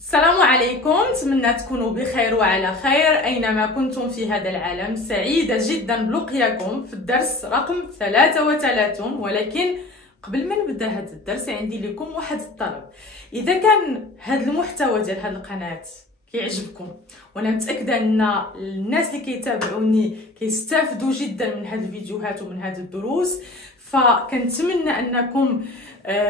السلام عليكم، نتمنى تكونوا بخير وعلى خير اينما كنتم في هذا العالم. سعيده جدا بلقياكم في الدرس رقم 33. ولكن قبل ما نبدا هذا الدرس عندي لكم واحد الطلب. اذا كان هذا المحتوى ديال هذه القناه كيعجبكم، وانا متاكده ان الناس اللي كيتابعوني كيستافدوا جدا من هذه الفيديوهات ومن هذه الدروس، فكنتمنى انكم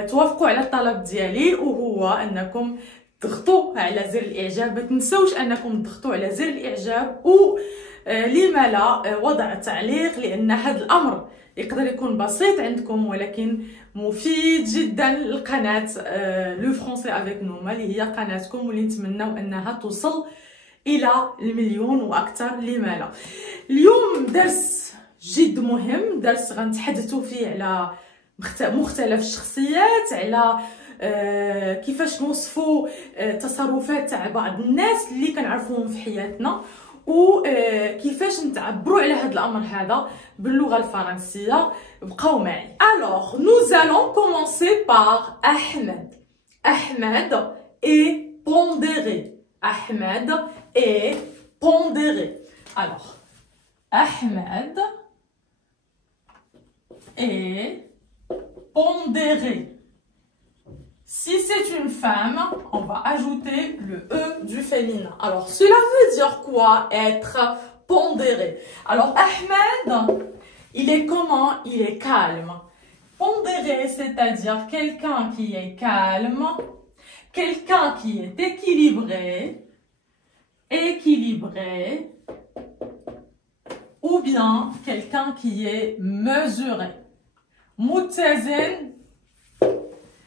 توافقوا على الطلب ديالي، وهو انكم تضغطوا على زر الاعجاب. ما تنسوش انكم تضغطوا على زر الاعجاب، و لما لا وضع تعليق، لان هذا الامر يقدر يكون بسيط عندكم ولكن مفيد جدا للقناه لو فرونسي افيك نوما اللي هي قناتكم، واللي نتمنوا انها توصل الى المليون واكثر. لما لا اليوم درس جد مهم، درس غنتحدثوا فيه على مختلف الشخصيات، على كيفاش نوصفوا تصرفات تاع بعض الناس اللي كنعرفوهم في حياتنا، وكيفاش نتعبروا على هذا الامر هذا باللغه الفرنسيه. بقاو معي. Alors nous allons commencer par Ahmed. Ahmed est pondéré. Ahmed est pondéré. Alors Ahmed est pondéré. Si c'est une femme, on va ajouter le E du féminin. Alors, cela veut dire quoi, être pondéré? Alors, Ahmed, il est comment? Il est calme. Pondéré, c'est-à-dire quelqu'un qui est calme, quelqu'un qui est équilibré, ou bien quelqu'un qui est mesuré. متزن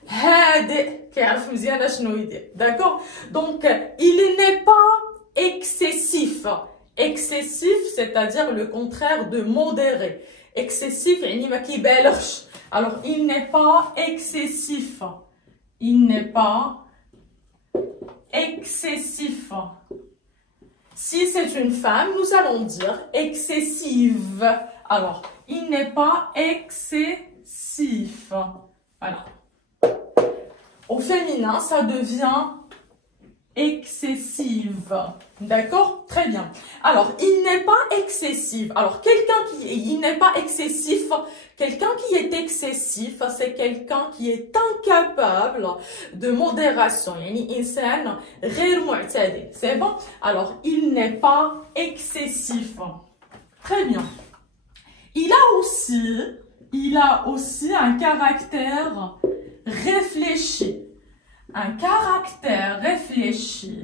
هادئ كيعرف مزيان شنو يدير. داكور. دونك il n'est pas excessif. Excessif, c'est-à-dire le contraire de modéré. Excessif يعني ما كيبالغش. Alors il n'est pas excessif. Il n'est pas excessif. Si c'est une femme, nous allons dire excessive. Alors il n'est pas excessif. Voilà. Au féminin, ça devient excessive. D'accord? Très bien. Alors, il n'est pas excessif. Alors, il n'est pas excessif. Quelqu'un qui est excessif, c'est quelqu'un qui est incapable de modération. Yani insan غير معتدل. C'est bon? Alors, il n'est pas excessif. Très bien. Il a aussi un caractère réfléchi. Un caractère réfléchi.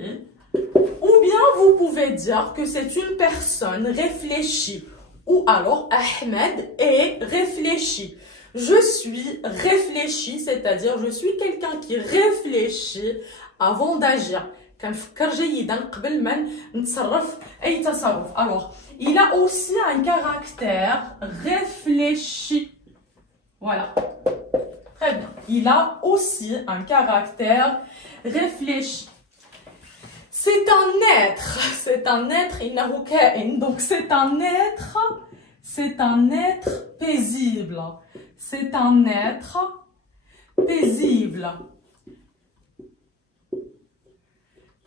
Ou bien vous pouvez dire que c'est une personne réfléchie. Ou alors Ahmed est réfléchi. Je suis réfléchi, c'est-à-dire je suis quelqu'un qui réfléchit avant d'agir. كنفكر جيدا قبل ما نتصرف أي تصرف. Alors, il a aussi un caractère réfléchi. Voilà. Très bien. Il a aussi un caractère réfléchi. C'est un être. إنه كائن. Donc c'est un être paisible. C'est un être paisible.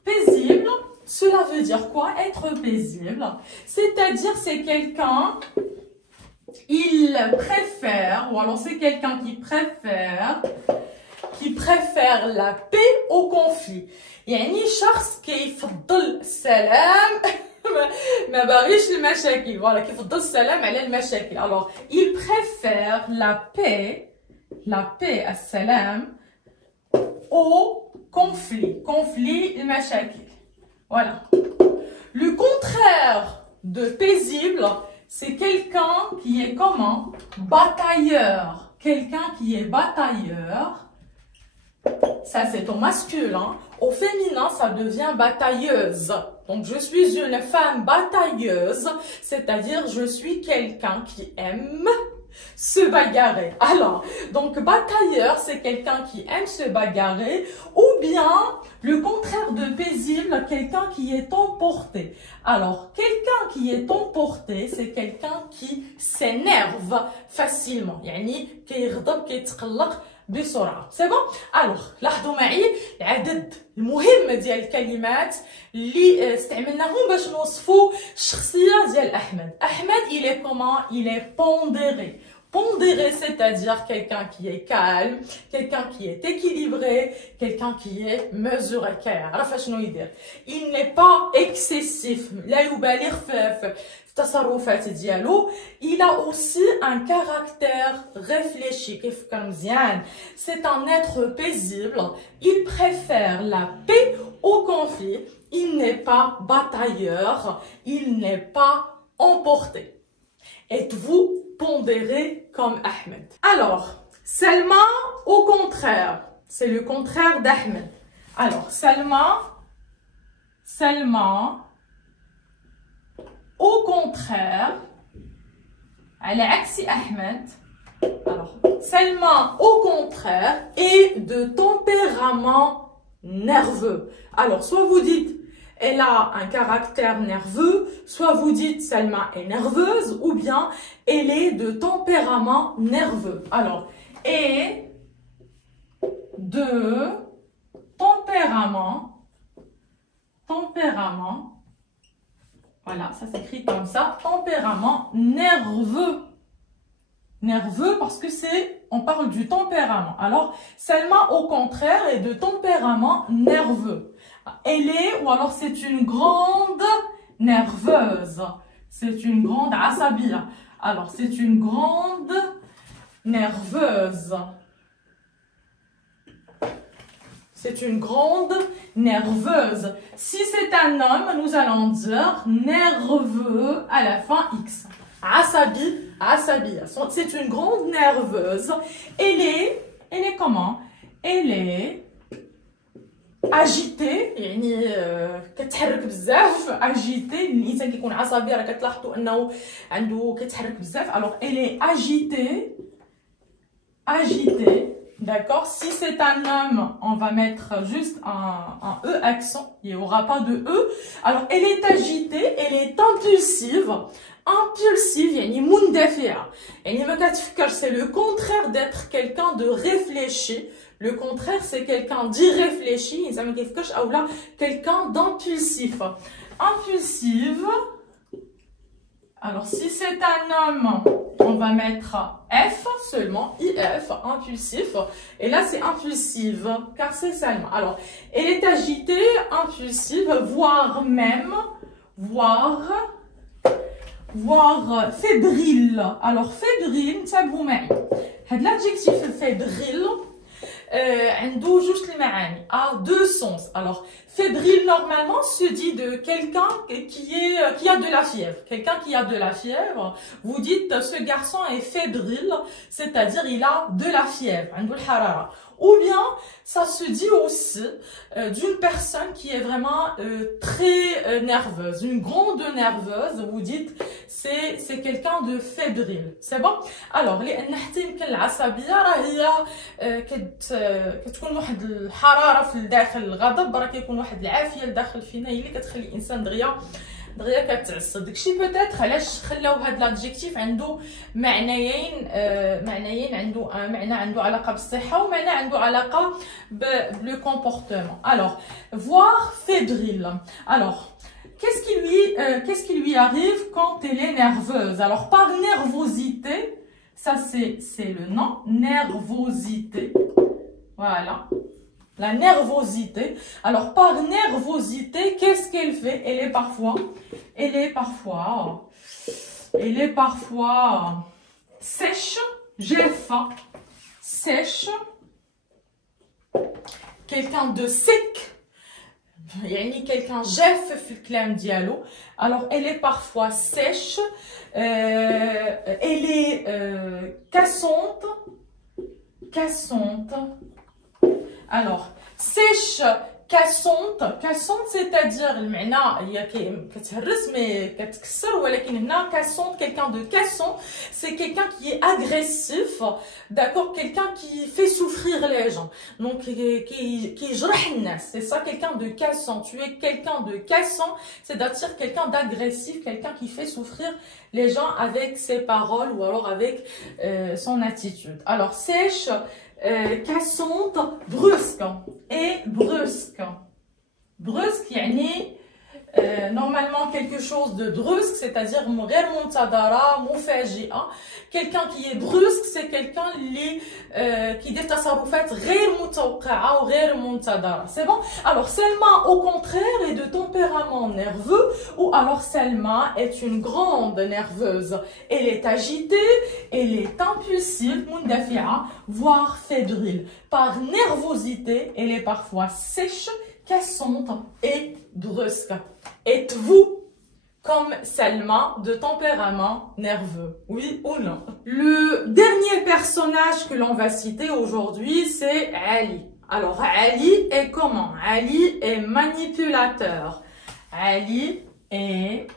Paisible, cela veut dire quoi? Être paisible, c'est-à-dire c'est quelqu'un, il préfère, ou alors c'est quelqu'un qui préfère la paix au conflit. يعني شخص كيفضل السلام ما باغيش المشاكل. voilà, كيفضل السلام على المشاكل. alors il préfère la paix السلام au conflit المشاكل. voilà. Le contraire de paisible, c'est quelqu'un qui est comment? Batailleur. Quelqu'un qui est batailleur, ça c'est au masculin. Au féminin, ça devient batailleuse. Donc je suis une femme batailleuse, c'est-à-dire je suis quelqu'un qui aime se bagarrer. Alors, donc batailleur, c'est quelqu'un qui aime se bagarrer, ou bien le contraire de paisible, quelqu'un qui est emporté. Alors, quelqu'un qui est emporté, c'est quelqu'un qui s'énerve facilement. يعني كيغضب كيتقلق بسرعه. سي بون. الوغ لاحظوا معي العدد المهم ديال الكلمات اللي استعملناهم باش نوصفوا الشخصيه ديال احمد. احمد il est comment? Il est pondéré. Pondéré, c'est-à-dire quelqu'un qui est calme, quelqu'un qui est équilibré, quelqu'un qui est mesuré. Il n'est pas excessif. Il a aussi un caractère réfléchi. C'est un être paisible. Il préfère la paix au conflit. Il n'est pas batailleur. Il n'est pas emporté. Êtes-vous pondéré comme Ahmed? Alors, Salma, au contraire, c'est le contraire d'Ahmed. Alors, Salma, au contraire, à l'axe Ahmed. Alors, Salma, au contraire, est de tempérament nerveux. Alors, soit vous dites elle a un caractère nerveux, soit vous dites Salma est nerveuse, ou bien elle est de tempérament nerveux. Alors, et de tempérament, voilà, ça s'écrit comme ça, tempérament nerveux. Nerveux parce que on parle du tempérament. Alors, Salma au contraire est de tempérament nerveux. Elle est, ou alors c'est une grande nerveuse. C'est une grande asabia. Alors, c'est une grande nerveuse. C'est une grande nerveuse. Si c'est un homme, nous allons dire nerveux à la fin X. Asabi, asabia. C'est une grande nerveuse. Elle est comment? Elle est agité يعني كتحرك بزاف. agité الانسان كيكون عصبي راه كتلاحظوا انه عنده كتحرك بزاف. alors elle est agitée, d'accord. Si c'est un homme, on va mettre juste un e accent, il n'y aura pas de e. alors elle est agitée, elle est impulsive. يعني مندفعة يعني ما كتفكرش. c'est le contraire d'être quelqu'un de réfléchi. Le contraire, c'est quelqu'un d'irréfléchi, quelqu'un d'impulsif. Impulsive. Alors, si c'est un homme, on va mettre F seulement, IF, impulsif. Et là, c'est impulsive, car c'est Salma. Alors, elle est agitée, impulsive, voire même, voire fébrile. Alors, fébrile, tabou معي. L'adjectif fébrile, عنده جوج المعاني a deux sens. alors fébrile normalement se dit de quelqu'un qui a de la fièvre. Quelqu'un qui a de la fièvre, vous dites ce garçon est fébrile, c'est-à-dire il a de la fièvre, عنده الحرارة. ou bien ça se dit aussi d'une personne qui est vraiment très nerveuse, une grande nerveuse. vous dites c'est quelqu'un de fébrile. c'est bon. alors لان حتى يمكن العصبيه راه هي كتكون واحد الحراره في الداخل. الغضب راه كيكون واحد العافيه لداخل فينا هي اللي كتخلي الانسان دغيا كتعصب. داكشي بوتيتر علاش خلاو هاد لادجيكتيف عنده معنيين. عنده معنى عنده علاقه بالصحه ومعنى عنده علاقه بلو كومبورتمون. alors voir fébrile. alors qu'est-ce qui lui arrive quand elle est nerveuse? alors par nervosité, ça c'est le nom, nervosité. voilà, la nervosité. alors par nervosité, qu'est-ce qu'elle fait? elle est parfois sèche. j'ai faim. sèche, quelqu'un de sec. يعني quelqu'un جاف في الكلام ديالو. alors elle est parfois sèche. elle est cassante. alors sèche, cassante c'est-à-dire المعنى هي كتهرس مي كتكسر. ولكن هنا cassante, quelqu'un de cassant, c'est quelqu'un qui est agressif, d'accord, quelqu'un qui fait souffrir les gens, donc qui يجرح الناس. c'est ça, quelqu'un de cassant. tu es quelqu'un de cassant, c'est-à-dire quelqu'un d'agressif, quelqu'un qui fait souffrir les gens avec ses paroles ou alors avec son attitude. alors sèche, cassante, brusque. Et brusque. Brusque, يعني normalement quelque chose de brusque, c'est-à-dire غير منتظرة, مفاجئة. Quelqu'un qui est brusque, c'est quelqu'un qui يدير تصرفات غير متوقعة وغير منتظرة. C'est bon? Alors Selma, au contraire, est de tempérament nerveux, ou alors Selma est une grande nerveuse. Elle est agitée, elle est impulsive, مندفعة, voire fébrile. Par nervosité, elle est parfois sèche, cassante et brusque. Êtes-vous comme Selma de tempérament nerveux? Oui ou non? Le dernier personnage que l'on va citer aujourd'hui, c'est Ali. Alors Ali est comment? Ali est manipulateur. Ali est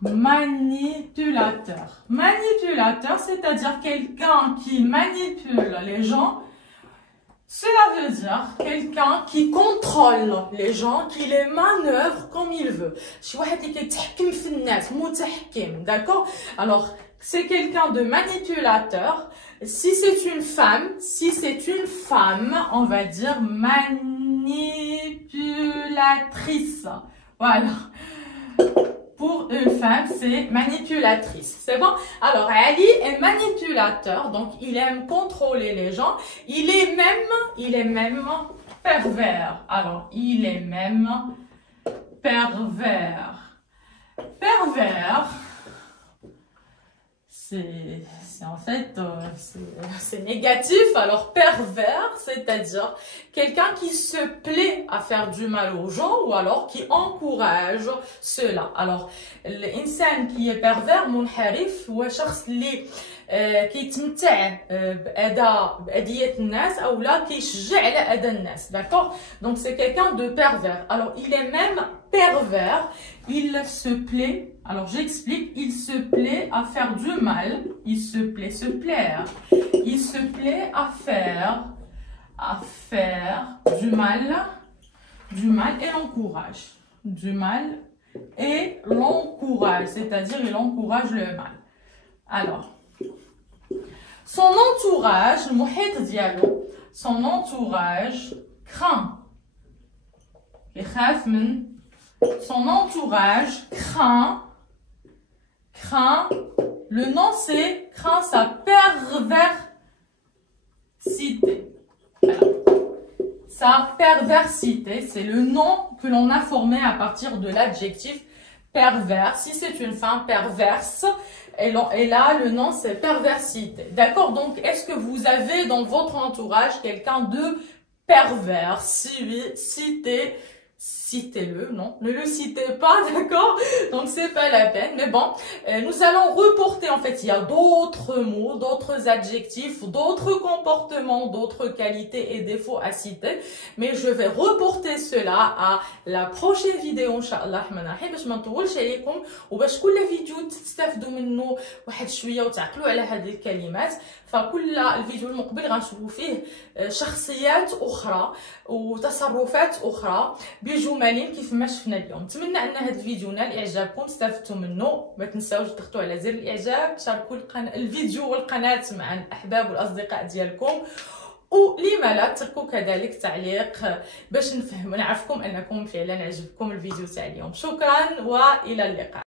manipulateur. Manipulateur, c'est-à-dire quelqu'un qui manipule les gens. Cela veut dire quelqu'un qui contrôle les gens, qui les manœuvre comme il veut. D'accord? Alors, c'est quelqu'un de manipulateur. Si c'est une femme, on va dire manipulatrice. Voilà. Pour une femme, c'est manipulatrice. C'est bon? Alors, Ali est manipulateur, donc il aime contrôler les gens. Il est même pervers. Alors, il est même pervers. Pervers, c'est en fait, c'est négatif. Alors, pervers, c'est-à-dire quelqu'un qui se plaît à faire du mal aux gens ou alors qui encourage cela. Alors, l'insan qui est pervers, منحرف, هو شخص اللي كيتمتع بأذية الناس أو لا كيشجع على أذى الناس. D'accord? Donc, c'est quelqu'un de pervers. Alors, il est même pervers. Il se plaît, alors j'explique, il se plaît à faire du mal, il se plaît, se plaire, il se plaît à faire du mal et l'encourage, du mal et l'encourage, c'est-à-dire il encourage le mal. Alors, son entourage, المحيط ديالو, son entourage craint, يخاف من. Son entourage craint, le nom c'est craint sa perversité. Alors, sa perversité, c'est le nom que l'on a formé à partir de l'adjectif pervers. Si c'est une femme perverse, et là le nom c'est perversité. D'accord? Donc, est-ce que vous avez dans votre entourage quelqu'un de pervers? Si oui, citez-le, non, ne le citez pas, d'accord? Donc c'est pas la peine, mais bon, nous allons reporter, en fait, il y a d'autres mots, d'autres adjectifs, d'autres comportements, d'autres qualités et défauts à citer, mais je vais reporter cela à la prochaine vidéo, Inch'Allah, باش ما نطولش عليكم وباش كل فيديو تستافدوا منه واحد شويه وتعقلوا على هذه الكلمات. فكل الفيديو المقبل غنشوفوا فيه شخصيات اخرى وتصرفات اخرى بجمل كيف ما شفنا اليوم. نتمنى ان هذا الفيديو نال اعجابكم، استفدتوا منه. ما تنساوش تضغطوا على زر الاعجاب، تشاركوا الفيديو والقناه مع الاحباب والاصدقاء ديالكم، ولما لا تتركوا كذلك تعليق باش نعرفكم انكم فعلا عجبكم الفيديو تاع اليوم. شكرا والى اللقاء.